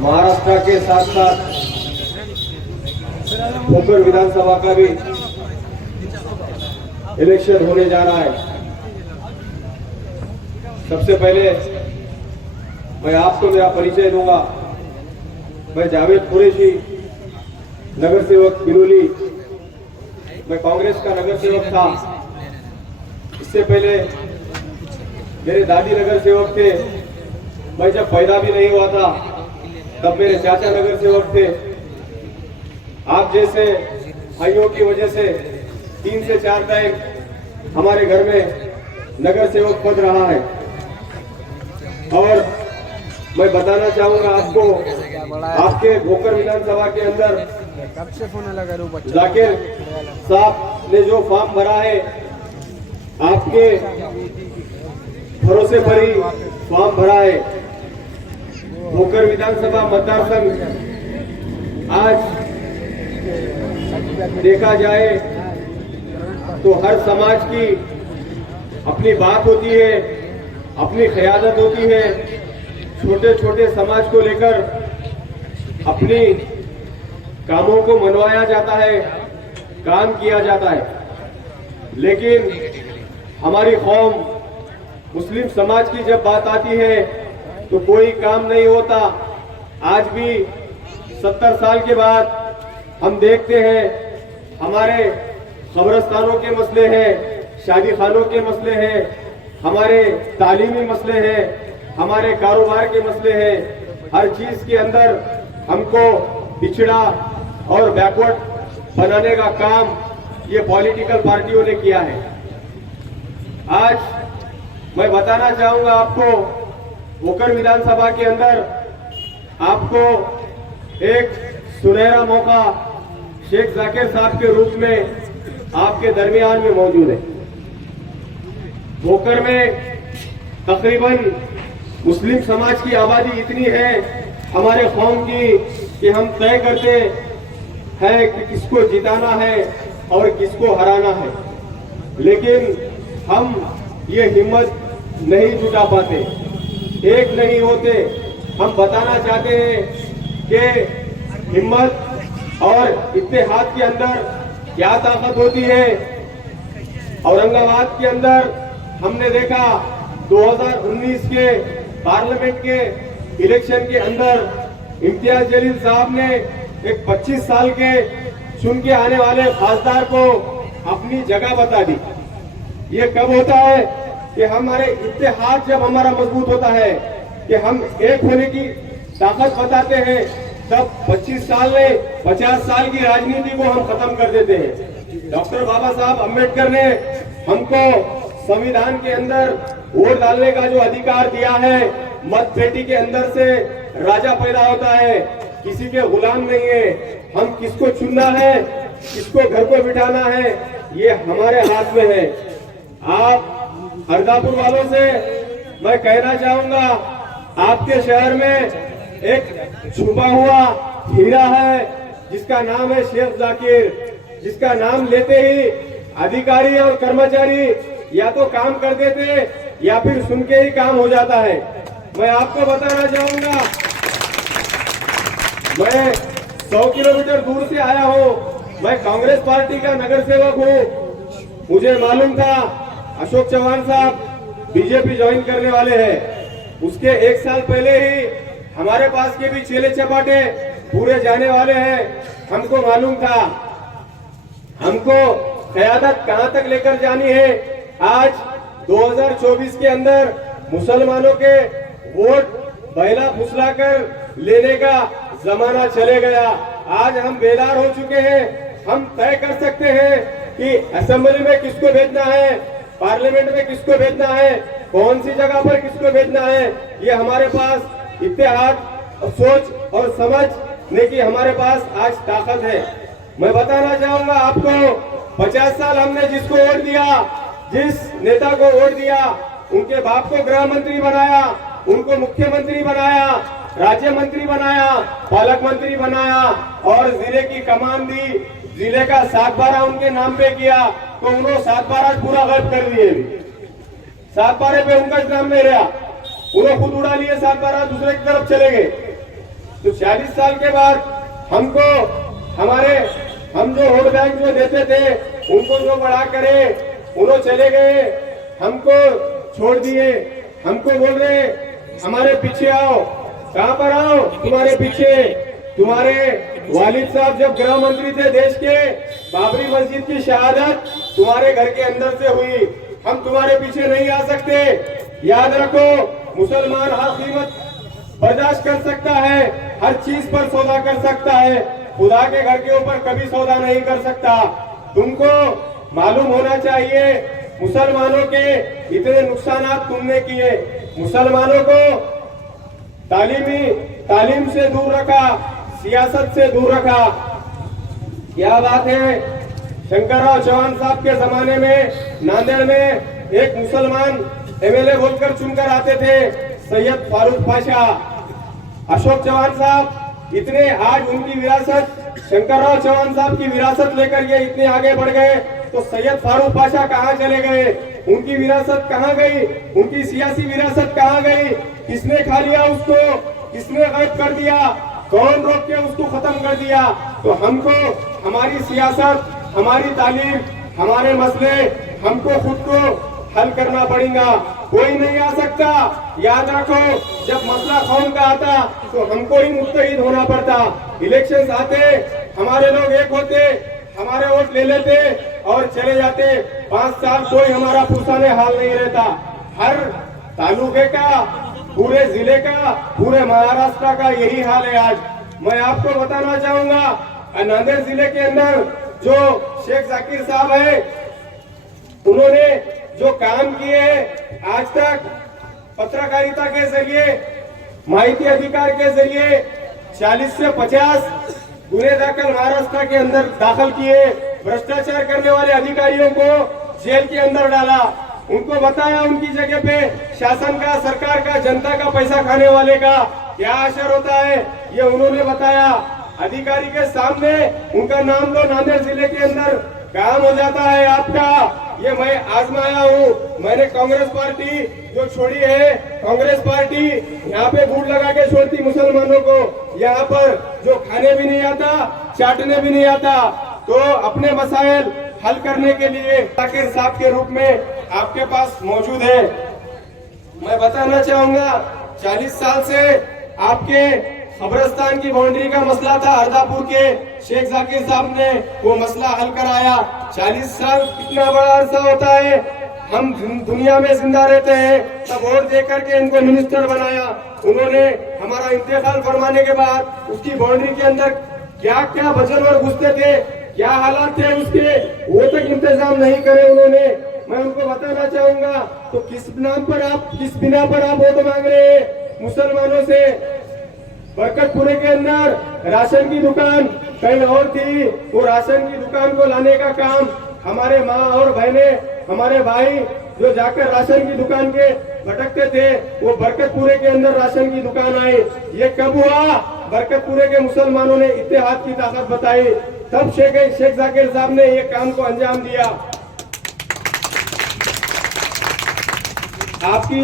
महाराष्ट्र के साथ साथ भोकर विधानसभा का भी इलेक्शन होने जा रहा है। सबसे पहले मैं आपको मेरा परिचय दूंगा। मैं जावेद कुरैशी, नगर सेवक बिलोली। मैं कांग्रेस का नगर सेवक था। इससे पहले मेरे दादी नगर सेवक थे। मैं जब पैदा भी नहीं हुआ था तब मेरे चाचा नगर सेवक थे। आप जैसे भाइयों की वजह से 3 से 4 टाइम हमारे घर में नगर सेवक पद रहा है। और मैं बताना चाहूंगा आपको, आपके भोकर विधानसभा के अंदर जाकिर साहब ने जो फॉर्म भरा है, आपके भरोसे पर ही फॉर्म भरा है। भोकर विधानसभा मतदार संघ आज देखा जाए तो हर समाज की अपनी बात होती है, अपनी क़यादत होती है। छोटे छोटे समाज को लेकर अपनी कामों को मनवाया जाता है, काम किया जाता है। लेकिन हमारी कौम मुस्लिम समाज की जब बात आती है तो कोई काम नहीं होता। आज भी 70 साल के बाद हम देखते हैं हमारे कब्रिस्तानों के मसले हैं, शादी खानों के मसले हैं, हमारे तालीमी मसले हैं, हमारे कारोबार के मसले हैं। हर चीज के अंदर हमको पिछड़ा और बैकवर्ड बनाने का काम ये पॉलिटिकल पार्टियों ने किया है। आज मैं बताना चाहूंगा आपको, भोकर विधानसभा के अंदर आपको एक सुनहरा मौका शेख जाकिर साहब के रूप में आपके दरमियान में मौजूद है। भोकर में तकरीबन मुस्लिम समाज की आबादी इतनी है हमारे कौम की कि हम तय करते हैं कि किसको जिताना है और किसको हराना है। लेकिन हम ये हिम्मत नहीं जुटा पाते, एक नहीं होते। हम बताना चाहते हैं कि हिम्मत और इत्तेहाद के अंदर क्या ताकत होती है। औरंगाबाद के अंदर हमने देखा 2019 के पार्लियामेंट के इलेक्शन के अंदर इम्तियाज जलील साहब ने एक 25 साल के चुन के आने वाले खासदार को अपनी जगह बता दी। ये कब होता है कि हमारे इत्तेहाद जब हमारा मजबूत होता है कि हम एक होने की ताकत बताते हैं, तब 25 साल में 50 साल की राजनीति को हम खत्म कर देते हैं। डॉक्टर बाबा साहब अम्बेडकर ने हमको संविधान के अंदर वोट डालने का जो अधिकार दिया है, मत पेटी के अंदर से राजा पैदा होता है, किसी के गुलाम नहीं है। हम किसको चुनना है, किसको घर को बिठाना है, ये हमारे हाथ में है। आप हरदापुर वालों से मैं कहना चाहूंगा, आपके शहर में एक छुपा हुआ हीरा है जिसका नाम है शेख जाकिर, जिसका नाम लेते ही अधिकारी और कर्मचारी या तो काम कर देते या फिर सुन के ही काम हो जाता है। मैं आपको बताना चाहूंगा, मैं 100 किलोमीटर दूर से आया हूं। मैं कांग्रेस पार्टी का नगर सेवक हूं। मुझे मालूम था अशोक चौहान साहब बीजेपी ज्वाइन करने वाले हैं। उसके 1 साल पहले ही हमारे पास के भी चेले चपाटे पूरे जाने वाले हैं। हमको मालूम था हमको क़यादत कहां तक लेकर जानी है। आज 2024 के अंदर मुसलमानों के वोट बहला फुसलाकर लेने का जमाना चले गया। आज हम बेदार हो चुके हैं। हम तय कर सकते हैं कि असेंबली में किसको भेजना है, पार्लियामेंट में किसको भेजना है, कौन सी जगह पर किसको भेजना है। ये हमारे पास इत्तेहाद और सोच और समझने की हमारे पास आज ताकत है। मैं बताना चाहूंगा आपको, 50 साल हमने जिसको वोट दिया, जिस नेता को वोट दिया, उनके बाप को गृह मंत्री बनाया, उनको मुख्यमंत्री बनाया, राज्य मंत्री बनाया, पालक मंत्री बनाया और जिले की कमान दी। जिले का 7/12 उनके नाम पे किया तो उन्होंने 7/12 पूरा गायब कर दिए। 7/12 पे उनका नाम नहीं रहा। उन्होंने खुद उड़ा लिए 7-12, दूसरे की तरफ चले गए। तो 40 साल के बाद हमको हम जो वोट बैंक जो देते थे उनको जो बड़ा करे उन्होंने चले गए, हमको छोड़ दिए। हमको बोल रहे हमारे पीछे आओ। कहां पर आओ? तुम्हारे पीछे। तुम्हारे वालिद साहब जब गृह मंत्री थे देश के, बाबरी मस्जिद की शहादत तुम्हारे घर के अंदर से हुई। हम तुम्हारे पीछे नहीं आ सकते। याद रखो, मुसलमान हर कीमत बर्दाश्त कर सकता है, हर चीज पर सौदा कर सकता है, खुदा के घर के ऊपर कभी सौदा नहीं कर सकता। तुमको मालूम होना चाहिए मुसलमानों के इतने नुकसान तुमने किए। मुसलमानों को तालीम से दूर रखा, सियासत से दूर रखा। क्या बात है, शंकरराव चौहान साहब के जमाने में नांदेड़ में एक मुसलमान एमएलए बोलकर चुनकर आते थे, सैयद फारूक पाशा। अशोक चौहान साहब इतने आज उनकी विरासत, शंकरराव चौहान साहब की विरासत लेकर ये इतने आगे बढ़ गए, तो सैयद फारूक पाशा कहाँ चले गए? उनकी विरासत कहाँ गई? उनकी सियासी विरासत कहाँ गई? किसने खा लिया उसको? किसने गायब कर दिया? कौन रोक के उसको खत्म कर दिया? तो हमको हमारी सियासत, हमारी तालीम, हमारे मसले हमको खुद को हल करना पड़ेगा। कोई नहीं आ सकता। याद रखो, जब मसला कौन का आता तो हमको ही मुस्तैद होना पड़ता। इलेक्शन आते, हमारे लोग एक होते, हमारे वोट ले लेते और चले जाते। 5 साल कोई हमारा पुरसाने हाल नहीं रहता। हर तालुके का, पूरे जिले का, पूरे महाराष्ट्र का यही हाल है। आज मैं आपको बताना चाहूंगा, नांदेड़ जिले के अंदर जो शेख जाकिर साहब है, उन्होंने जो काम किए आज तक पत्रकारिता के जरिए, माहिती अधिकार के जरिए 40 से 50 गुने दाखिल महाराष्ट्र के अंदर दाखिल किए। भ्रष्टाचार करने वाले अधिकारियों को जेल के अंदर डाला। उनको बताया उनकी जगह पे शासन का, सरकार का, जनता का पैसा खाने वाले का क्या असर होता है, ये उन्होंने बताया। अधिकारी के सामने उनका नाम लो, नांदेड़ जिले के अंदर काम हो जाता है आपका। ये मैं आजमाया हूँ। मैंने कांग्रेस पार्टी जो छोड़ी है, कांग्रेस पार्टी यहाँ पे बूट लगा के छोड़ती मुसलमानों को। यहाँ पर जो खाने भी नहीं आता, चाटने भी नहीं आता, तो अपने मसाइल हल करने के लिए जाकिर साहब के रूप में आपके पास मौजूद है। मैं बताना चाहूंगा, 40 साल से आपके कब्रिस्तान की बाउंड्री का मसला था, अर्दापुर के शेख जाकिर साहब ने वो मसला हल कराया। 40 साल कितना बड़ा अरसा होता है। हम दुनिया में जिंदा रहते हैं, तब वोट दे करके इनको मिनिस्टर बनाया। उन्होंने हमारा इंतकाल फरमाने के बाद उसकी बाउंड्री के अंदर क्या क्या वजनवर घुसते थे, क्या हालात थे उसके, वो तक इंतजाम नहीं करे उन्होंने। मैं उनको बताना चाहूंगा, तो किस बिना पर आप वोट मांग रहे हैं मुसलमानों से? बरकतपुरे के अंदर राशन की दुकान कहीं और थी, वो राशन की दुकान को लाने का काम हमारे माँ और बहने, हमारे भाई जो जाकर राशन की दुकान के भटकते थे, वो बरकतपुरे के अंदर राशन की दुकान आई। ये कब हुआ? बरकतपुरे के मुसलमानों ने इत्तेहाद की ताकत बताई, तब शेख जाकिर साहब ने ये काम को अंजाम दिया। आपकी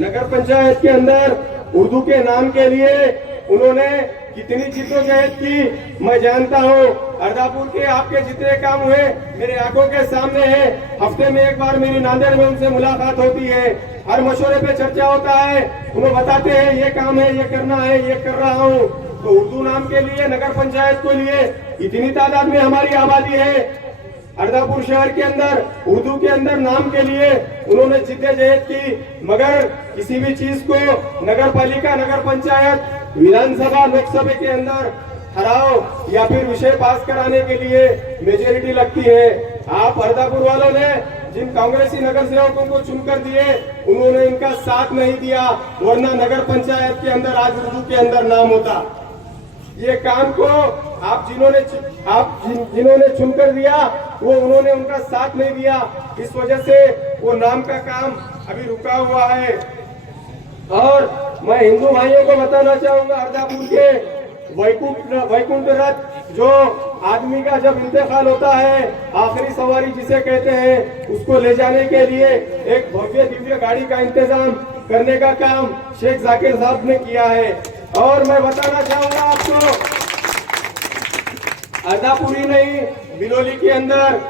नगर पंचायत के अंदर उर्दू के नाम के लिए उन्होंने कितनी जिद्दोजहद की मैं जानता हूँ। अर्दापुर के आपके जितने काम हुए मेरे आंखों के सामने है। हफ्ते में एक बार मेरी नांदेड़ में उनसे मुलाकात होती है, हर मशवरे पे चर्चा होता है। उन्हें बताते हैं ये काम है, ये करना है, ये कर रहा हूँ। तो उर्दू नाम के लिए नगर पंचायत को लिए इतनी तादाद में हमारी आबादी है। अर्दापुर शहर के अंदर उर्दू के अंदर नाम के लिए उन्होंने जिद्दोजहद की, मगर किसी भी चीज को नगर पालिका, नगर पंचायत, विधानसभा, लोकसभा के अंदर ठहराव या फिर विषय पास कराने के लिए मेजोरिटी लगती है। आप अर्दापुर वालों ने जिन कांग्रेसी नगर सेवकों को चुनकर दिए, उन्होंने इनका साथ नहीं दिया, वरना नगर पंचायत के अंदर आज उर्दू के अंदर नाम होता। ये काम को आप जिन्होंने चुनकर दिया, वो उन्होंने उनका साथ नहीं दिया। इस वजह से वो नाम का काम अभी रुका हुआ है। और मैं हिंदू भाइयों को बताना चाहूंगा, अर्दापुर के वैकुंठ रथ जो आदमी का जब इंतकाल होता है, आखिरी सवारी जिसे कहते हैं, उसको ले जाने के लिए एक भव्य दिव्य गाड़ी का इंतजाम करने का काम शेख जाकिर साहब ने किया है। और मैं बताना चाहूंगा आपको, अर्दापुरी नहीं, बिलोली के अंदर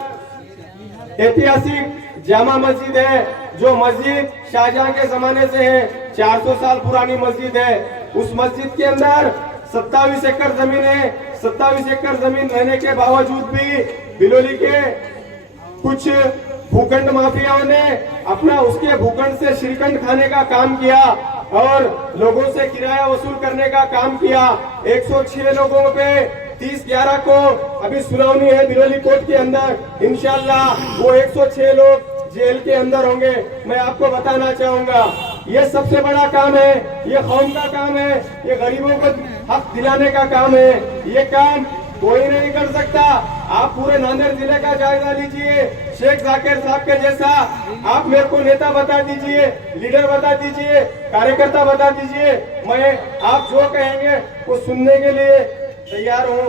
ऐतिहासिक जामा मस्जिद है, जो मस्जिद शाहजहां के जमाने से है, 400 साल पुरानी मस्जिद है। उस मस्जिद के अंदर 27 एकड़ जमीन है। 27 एकड़ जमीन रहने के बावजूद भी बिलोली के कुछ भूखंड माफियाओं ने अपना उसके भूखंड से श्रीखंड खाने का काम किया और लोगों से किराया वसूल करने का काम किया। 106 लोगों पे 30/11 को अभी सुनावनी है बिलोली कोर्ट के अंदर। इंशाल्लाह वो 106 लोग जेल के अंदर होंगे। मैं आपको बताना चाहूंगा, ये सबसे बड़ा काम है, ये कौम का काम है, ये गरीबों को हक दिलाने का काम है। ये काम कोई नहीं कर सकता। आप पूरे नांदेड़ जिले का जायजा लीजिए, शेख जाकिर साहब के जैसा आप मेरे को नेता बता दीजिए, लीडर बता दीजिए, कार्यकर्ता बता दीजिए, मैं आप जो कहेंगे वो सुनने के लिए तैयार हूँ।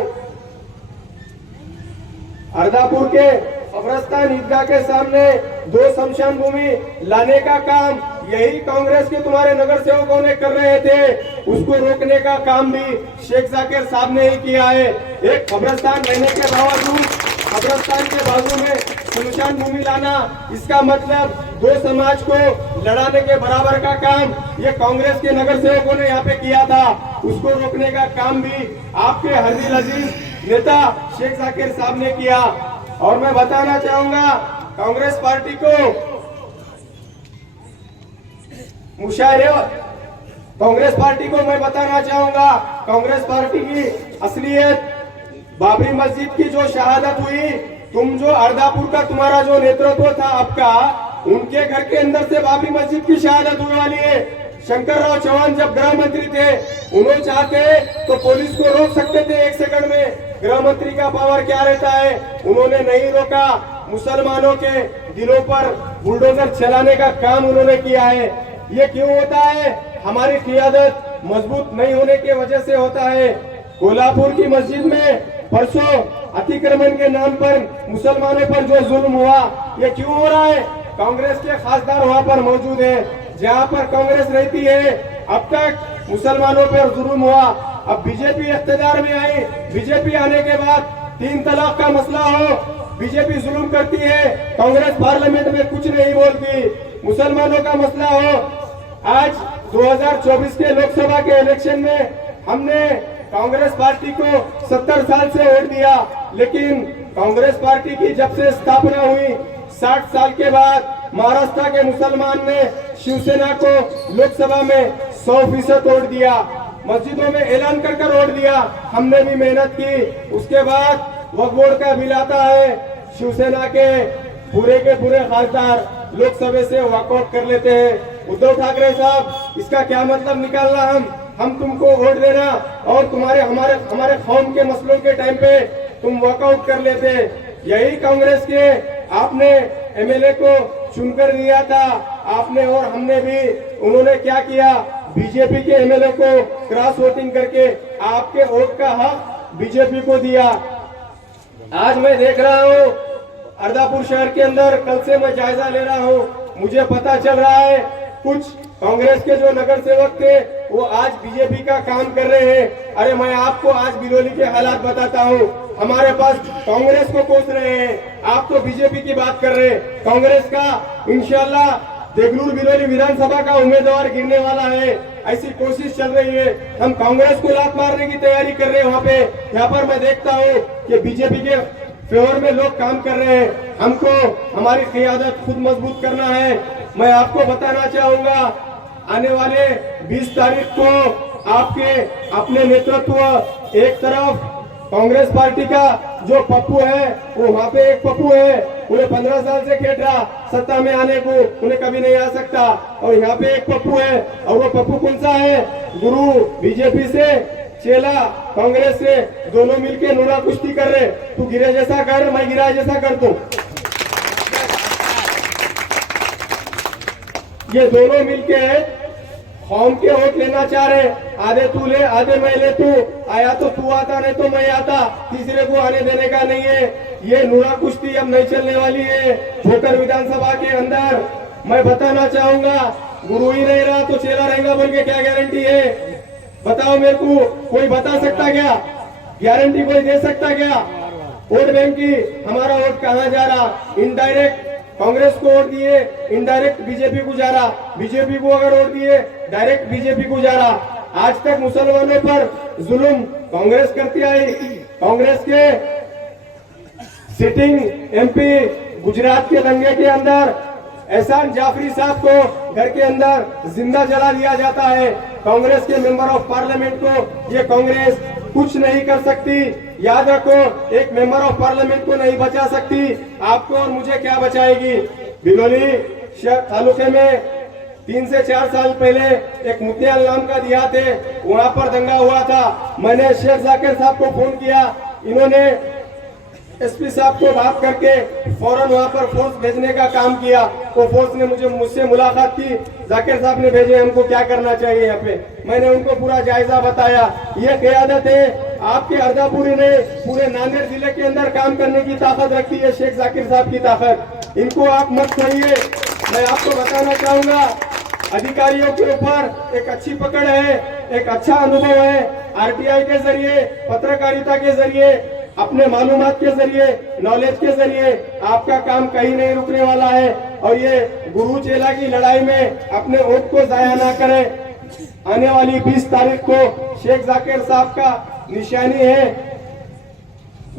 अर्दापुर के कब्रस्तान ईदगाह के सामने 2 शमशान भूमि लाने का काम यही कांग्रेस के तुम्हारे नगर सेवकों ने कर रहे थे, उसको रोकने का काम भी शेख जाकिर साहब ने ही किया है। एक कब्रस्तान रहने के बावजूद कब्रस्तान के बाजू में शमशान भूमि लाना, इसका मतलब 2 समाज को लड़ाने के बराबर का काम ये कांग्रेस के नगर सेवकों ने यहाँ पे किया था। उसको रोकने का काम भी आपके हरदिल अजीज नेता शेख जाकिर साहब ने किया। और मैं बताना चाहूंगा कांग्रेस पार्टी को, कांग्रेस पार्टी को मैं बताना चाहूंगा, कांग्रेस पार्टी की असलियत बाबरी मस्जिद की जो शहादत हुई, तुम जो अर्दापुर का तुम्हारा जो नेतृत्व था आपका, उनके घर के अंदर से बाबरी मस्जिद की शहादत होने वाली है। शंकर राव चौहान जब गृह मंत्री थे, उन्होंने चाहते तो पुलिस को रोक सकते थे 1 सेकंड में। गृह मंत्री का पावर क्या रहता है, उन्होंने नहीं रोका। मुसलमानों के दिलों पर बुलडोजर चलाने का काम उन्होंने किया है। ये क्यों होता है? हमारी क़ियादत मजबूत नहीं होने की वजह से होता है। कोल्हापुर की मस्जिद में परसों अतिक्रमण के नाम पर मुसलमानों पर जो जुल्म हुआ, ये क्यों हो रहा है? कांग्रेस के खासदार वहाँ पर मौजूद है। जहाँ पर कांग्रेस रहती है, अब तक मुसलमानों पर जुल्म हुआ। अब बीजेपी इख्तियार में आई, बीजेपी आने के बाद 3 तलाक का मसला हो, बीजेपी जुल्म करती है, कांग्रेस पार्लियामेंट में कुछ नहीं बोलती। मुसलमानों का मसला हो, आज 2024 के लोकसभा के इलेक्शन में हमने कांग्रेस पार्टी को 70 साल से वोट दिया, लेकिन कांग्रेस पार्टी की जब से स्थापना हुई 60 साल के बाद महाराष्ट्र के मुसलमान ने शिवसेना को लोकसभा में 100% वोट दिया, मस्जिदों में ऐलान कर वोट दिया। हमने भी मेहनत की। उसके बाद वक्फ बोर्ड का बिल आता है, शिवसेना के पूरे खासदार लोकसभा से वॉकआउट कर लेते हैं। उद्धव ठाकरे साहब, इसका क्या मतलब निकालना हम तुमको वोट देना और तुम्हारे हमारे कौम के मसलों के टाइम पे तुम वॉकआउट कर लेते। यही कांग्रेस के आपने एमएलए को चुनकर दिया था आपने और हमने भी। उन्होंने क्या किया? बीजेपी के एमएलए को क्रॉस वोटिंग करके आपके वोट का हक बीजेपी को दिया। आज मैं देख रहा हूँ अर्दापुर शहर के अंदर, कल से मैं जायजा ले रहा हूँ, मुझे पता चल रहा है कुछ कांग्रेस के जो नगर सेवक थे वो आज बीजेपी का काम कर रहे हैं। अरे मैं आपको आज बिलोली के हालात बताता हूँ। हमारे पास कांग्रेस को कोस रहे हैं, आप तो बीजेपी की बात कर रहे हैं। कांग्रेस का इंशाल्लाह देगलूर बिलोली विधानसभा का उम्मीदवार गिरने वाला है, ऐसी कोशिश चल रही है। हम कांग्रेस को लात मारने की तैयारी कर रहे हैं। वहाँ पे यहाँ पर मैं देखता हूँ कि बीजेपी के फेवर में लोग काम कर रहे हैं। हमको हमारी क़ियादत खुद मजबूत करना है। मैं आपको बताना चाहूंगा, आने वाले 20 तारीख को आपके अपने नेतृत्व, एक तरफ कांग्रेस पार्टी का जो पप्पू है, वो वहाँ पे एक पप्पू है, उन्हें 15 साल से खेल रहा सत्ता में आने को, उन्हें कभी नहीं आ सकता। और यहाँ पे एक पप्पू है, और वो पप्पू कौन सा है? गुरु बीजेपी से, चेला कांग्रेस से, दोनों मिलके नूरा कुश्ती कर रहे। तू गिरे जैसा कर, मैं गिरा जैसा कर दूं। ये दोनों मिलके कौम के वोट लेना चाह रहे। आधे तू ले, आधे मैं ले। तू आया तो तू आता, नहीं तो मैं आता, तीसरे को आने देने का नहीं है। ये नूरा कुश्ती अब नहीं चलने वाली है। भोकर विधानसभा के अंदर मैं बताना चाहूंगा, गुरु ही नहीं रहा तो चेला रहेगा बोल के क्या गारंटी है? बताओ मेरे को, कोई बता सकता क्या? गारंटी कोई दे सकता क्या? वोट बैंक की हमारा वोट कहाँ जा रहा? इनडायरेक्ट कांग्रेस को वोट दिए, इनडायरेक्ट बीजेपी को जा रहा। बीजेपी को अगर वोट दिए, डायरेक्ट बीजेपी को जा रहा। आज तक मुसलमानों पर जुल्म कांग्रेस करती आई। कांग्रेस के सिटिंग एमपी गुजरात के दंगे के अंदर एहसान जाफरी साहब को घर के अंदर जिंदा जला दिया जाता है। कांग्रेस के मेंबर ऑफ पार्लियामेंट को ये कांग्रेस कुछ नहीं कर सकती। याद रखो, एक मेंबर ऑफ पार्लियामेंट को नहीं बचा सकती। आपको और मुझे क्या बचाएगी? बिलोली तालुके में 3 से 4 साल पहले एक मुतियाल नाम का देहात है, वहां पर दंगा हुआ था। मैंने शेख जाकिर साहब को फोन किया, इन्होंने एसपी साहब को बात करके फौरन वहां पर फोर्स भेजने का काम किया। वो फोर्स ने मुझसे मुलाकात की, जाकिर साहब ने भेजे हमको क्या करना चाहिए यहाँ पे। मैंने उनको पूरा जायजा बताया। ये क़यादत है आपके अर्दापुरी ने पूरे नांदेड़ जिले के अंदर काम करने की ताकत रखी है, शेख जाकिर साहब की ताकत। इनको आप मत छोड़िए। मैं आपको बताना चाहूंगा, अधिकारियों के ऊपर एक अच्छी पकड़ है, एक अच्छा अनुभव है। आरटीआई के जरिए, पत्रकारिता के जरिए, अपने मालूमात के जरिए, नॉलेज के जरिए आपका काम कहीं नहीं रुकने वाला है। और ये गुरु चेला की लड़ाई में अपने वोट को जाया ना करें। आने वाली 20 तारीख को शेख जाकिर साहब का निशानी है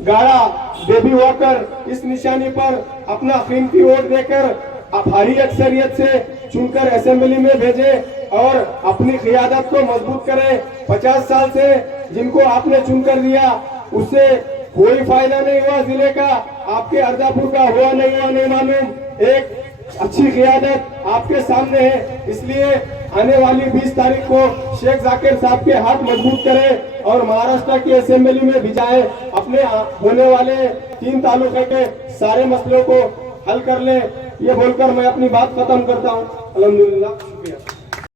गाड़ा बेबी वॉकर। इस निशानी पर अपना कीमती वोट देकर आप भारी अक्सरियत से चुनकर असेंबली में भेजे और अपनी क़ियादत को मजबूत करें। 50 साल से जिनको आपने चुनकर दिया उससे कोई फायदा नहीं हुआ जिले का, आपके अर्दापुर का हुआ नहीं मालूम। एक अच्छी क़ियादत आपके सामने है, इसलिए आने वाली 20 तारीख को शेख जाकिर साहब के हाथ मजबूत करें और महाराष्ट्र की असेंबली में भिजाएं। अपने होने वाले 3 तालुके के सारे मसलों को हल कर लें। ये बोलकर मैं अपनी बात खत्म करता हूँ। अल्हम्दुलिल्लाह, शुक्रिया।